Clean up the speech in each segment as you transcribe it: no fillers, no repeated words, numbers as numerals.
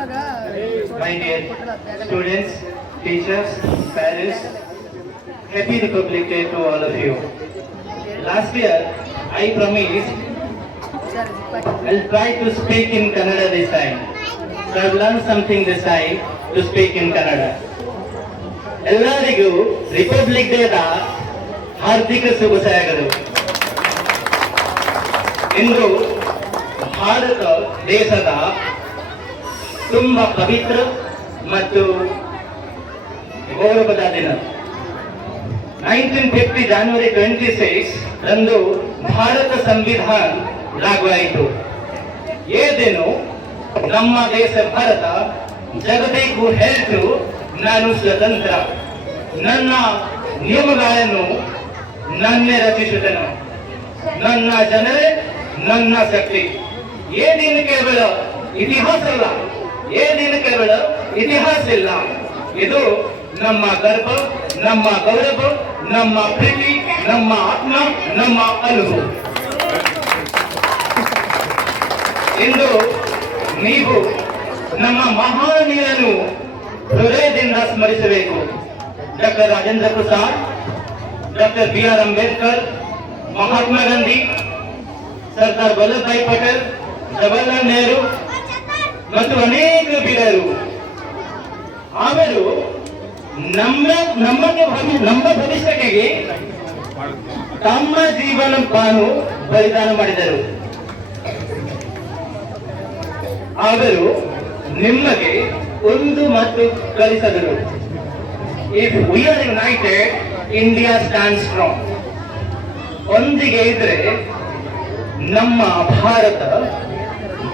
My dear students, teachers, parents, happy Republic Day to all of you. Last year, I promised I'll try to speak in Kannada this time. So I've learned something this time to speak in Kannada. ಎಲ್ಲರಿಗೂ republic ಡೇದ ಹಾರ್ದಿಕ ಶುಭಾಶಯಗಳು. ಇಂದು ಭಾರತ ದೇಶದ ತುಂಬಾ ಪವಿತ್ರ ಮತ್ತು ಗೌರವದ ದಿನ. 1950 ಜನವರಿ 26 ರಂದು ಭಾರತ ಸಂವಿಧಾನ लागू ये दिन ನಮ್ಮ ದೇಶ ಭಾರತ ಜಗತ್ತಿಗೂ ಹೇಳಿತು ನಾನು ಸ್ವತಂತ್ರ, ನನ್ನ ನಿಯಮಗಳನ್ನು ನನ್ನೇ ರಚಿಸುತ್ತೇನೆ, ನನ್ನ ಜನರೇ ನನ್ನ ಶಕ್ತಿ. ये दिन ಕೇವಲ ಇತಿಹಾಸ ಅಲ್ಲ, ये दिन ಕೇವಲ ಇತಿಹಾಸ ಇಲ್ಲ, ಇದು ನಮ್ಮ ಗರ್ವ, ನಮ್ಮ ಗೌರವ, ನಮ್ಮ ಪ್ರೀತಿ, ನಮ್ಮ ಆತ್ಮ, ನಮ್ಮ ಅನುಭವ. ಇಂದು ನೀವು ನಮ್ಮ ಮಹಾನೀಯರನ್ನು ಹೃದಯದಿಂದ ಸ್ಮರಿಸಬೇಕು. Doctor Rajendra Prasad, doctor BR Ambedkar, Mahatma Gandhi, Sardar Vallabhbhai Patel, Jawaharlal Nehru ಮತ್ತು ಅನೇಕ ವೀರರು. ಅವರು ನಮ್ಮ ಭವಿಷ್ಯಕ್ಕಾಗಿ ತಮ್ಮ ಜೀವನವನ್ನು ಬಲಿದಾನ ಮಾಡಿದರು. ಅವರು ನಿಮಗೆ ಒಂದು ಮಾತು ಕಲಿಸಿದರು. If we are united, India stand strong. ಒಂದಿಗೆ ಇದ್ರೆ ನಮ್ಮ ಭಾರತ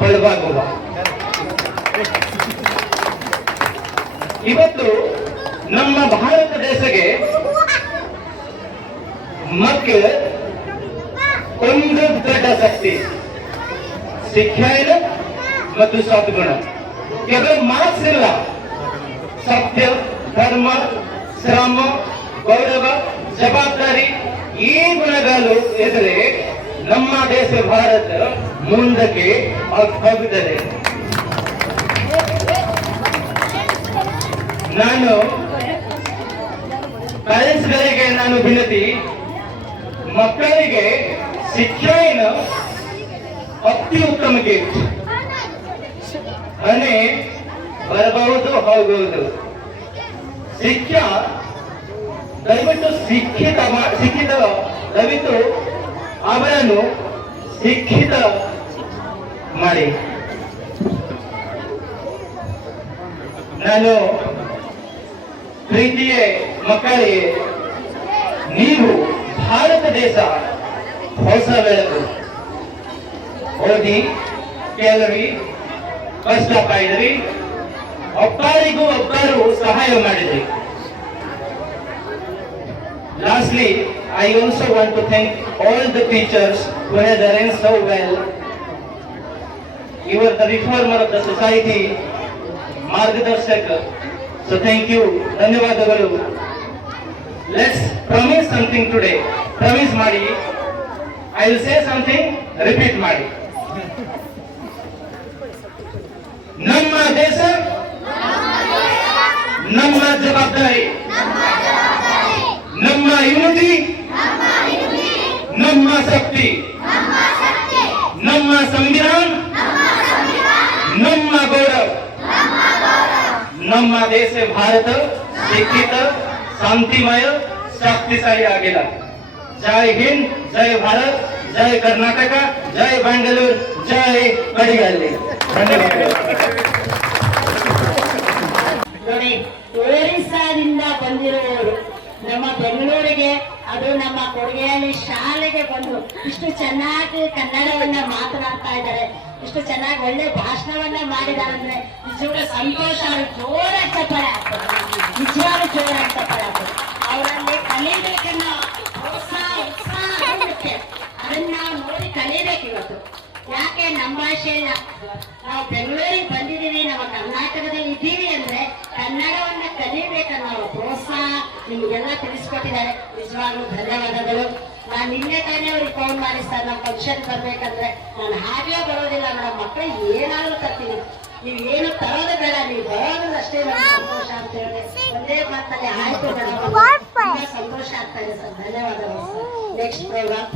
ಬಲವಾಗುವ. ಇವತ್ತು ನಮ್ಮ ಭಾರತ ದೇಶಕ್ಕೆ ಮಕ್ಕಳ ಒಂದು ದೊಡ್ಡ ಶಕ್ತಿ ಶಿಕ್ಷಣ ಮತ್ತು ಸದ್ಗುಣ. ಕೇವಲ ಮಾರ್ಕ್ಸ್ ಇಲ್ಲ, ಸತ್ಯ, ಧರ್ಮ, ಶ್ರಮ, ಗೌರವ, ಜವಾಬ್ದಾರಿ ಈ ಗುಣಗಳು ಇದ್ರೆ ನಮ್ಮ ದೇಶ ಭಾರತ ಮುಂದಕ್ಕೆ ಹೋಗುತ್ತದೆ. ನಾನು ಪೇರೆಂಟ್ಸ್ಗಳಿಗೆ ನಾನು ವಿನಂತಿ, ಮಕ್ಕಳಿಗೆ ಶಿಕ್ಷಣ ಅತಿ ಉತ್ತಮ ಗಿಫ್ಟ್. ಹಣೆ ಬರಬಹುದು ಹೋಗುವುದು. ಶಿಕ್ಷಾ ದಯವಿಟ್ಟು ಶಿಕ್ಷಿತ ದಯವಿಟ್ಟು ಅವರನ್ನು ಶಿಕ್ಷಿತ ಮಾಡಿ. ನಾನು ಪ್ರೀತಿಯ ಮಕ್ಕಳಿಗೆ, ನೀವು ಭಾರತ ದೇಶ ಹೊಸ ಬೆಳಕು. ಓದಿ, ಕೇಳಿರಿ, ಕಷ್ಟಪಡಿದ್ರಿ, ಒಬ್ಬರಿಗೂ ಒಬ್ಬರು ಸಹಾಯ ಮಾಡಿದ್ರಿ. Lastly, I also want to thank all the teachers who have arranged so well. You are the reformer of the society, ಮಾರ್ಗದರ್ಶಕ. So thank you. ಧನ್ಯವಾದಗಳು. Let's promise something today. Promise ಮಾಡಿ. I will say something, repeat ಮಾಡಿ. ನಮ್ಮ ದೇಶ, ನಮ್ಮ ಜವಾಬ್ದಾರಿ, ನಮ್ಮ unity, ನಮ್ಮ ಶಕ್ತಿ, ನಮ್ಮ ಸಂವಿಧಾನ, ನಮ್ಮ ಗೌರವ. ನಮ್ಮ ದೇಶ ಭಾರತ ಶಿಕ್ಷಿತ, ಶಾಂತಿಮಯ, ಶಕ್ತಿಶಾಲಿ ಆಗಿಲ್ಲ. ಜೈ ಹಿಂದ್, ಜೈ ಭಾರತ್, ಜೈ ಕರ್ನಾಟಕ, ಜೈ ಬೆಂಗಳೂರು, ಜೈ ಬಡಿಗಲ್ಲಿ. ಧನ್ಯವಾದಗಳು. ನೋಡಿ, ಒರಿಸ್ಸಾದಿಂದ ಬಂದಿರುವವರು ನಮ್ಮ ಬೆಂಗಳೂರಿಗೆ, ಅದು ನಮ್ಮ ಕೊಡಗೆಯಲ್ಲಿ ಶಾಲೆಗೆ ಬಂದು ಇಷ್ಟು ಚೆನ್ನಾಗಿ ಕನ್ನಡವನ್ನ ಮಾತನಾಡ್ತಾ ಇದ್ದಾರೆ, ಇಷ್ಟು ಚೆನ್ನಾಗಿ ಒಳ್ಳೆ ಭಾಷಣವನ್ನ ಮಾಡಿದ್ದಾರೆ ಅಂದ್ರೆ ನಿಜವಾಗ್ಲೂ ಸಂತೋಷ. ಜೋರಾಗಿ ಚಪ್ಪಾಳೆ ಆಗ್ತದೆ, ನಿಜವಾಗ್ಲೂ ಜೋರಾಗಿ ಚಪ್ಪಾಳೆ ಆಗ್ತದೆ. ಅವರಲ್ಲಿ ಕಲಿಬೇಕನ್ನ ಉತ್ಸಾಹ ಇರುತ್ತೆ, ಅದನ್ನ ನಾವು ನೋಡಿ ಕಲಿಬೇಕು ಇವತ್ತು. ಯಾಕೆ ನಮ್ಮ ಭಾಷೆಯನ್ನ ನಾವು ಬೆಂಗಳೂರಿಗೆ ಬಂದಿದ್ದೀವಿ, ನಮ್ಮ ಕರ್ನಾಟಕದಲ್ಲಿ ಇದ್ದೀವಿ ಅಂದ್ರೆ ಕನ್ನಡವನ್ನ ಕಲಿಬೇಕನ್ನೋ ಪ್ರೋತ್ಸಾಹ ನಿಮಗೆಲ್ಲ ತಿಳಿಸ್ಕೊಟ್ಟಿದ್ದಾರೆ. ನಿಜವಾಗ್ಲೂ ಧನ್ಯವಾದಗಳು. ನಾನು ನಿನ್ನೆ ತಾನೇ ಅವ್ರಿಗೆ ಫೋನ್ ಮಾಡಿ, ಸರ್ ನಮ್ಮ ಫಂಕ್ಷನ್ ಬರ್ಬೇಕಂದ್ರೆ ನಾನು ಹಾಗೆ ಬರೋದಿಲ್ಲ ಮೇಡಮ್, ಮಕ್ಕಳು ಏನಾದ್ರು ತರ್ತೀನಿ, ನೀವು ಏನು ತರೋದು ಬೇಡ, ನೀವು ಬರೋದು ಅಷ್ಟೇ ನಮ್ಗೆ ಸಂತೋಷ ಅಂತ ಹೇಳಿ ಒಂದೇ ಮಾತಲ್ಲಿ ಆಯ್ತು ಮೇಡಮ್. ತುಂಬಾ ಸಂತೋಷ ಆಗ್ತಾ ಇದೆ ಸರ್. ಧನ್ಯವಾದಗಳು ಸರ್. Next program